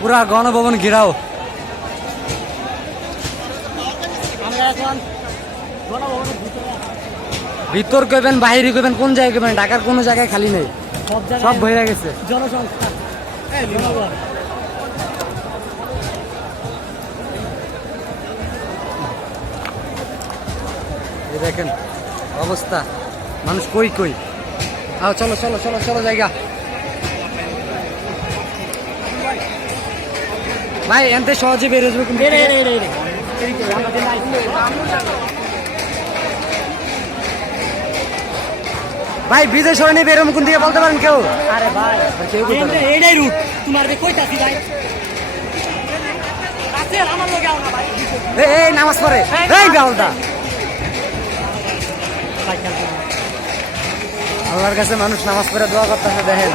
পুরা গণভবন ঘিরাও। ভিতর কইবেন বাহিরে কইবেন কোন জায়গায় কইবেন, ঢাকার কোনো জায়গায় খালি নেই, সব ভরে গেছে জনসংখ্যা। এই দেখেন অবস্থা, মানুষ কই কই। আও চলো চলো চলো চলো জায়গা ভাই, এনতে সহজে বেরোয় যাবে কিন্তু। ভাই বিজয় সরণি বেরোম কোন দিকে বলতে পারেন কেউ? আরে ভাই কেউ বলতে পারে না। এইটাই রুট তোমার কইতাছি ভাই। আছে আমার লগে আও না ভাই। এই নামাজ পড়ে এই গাওলটা। আল্লাহর কাছে মানুষ নামাজ পড়ে দোয়া করতেছে দেখেন।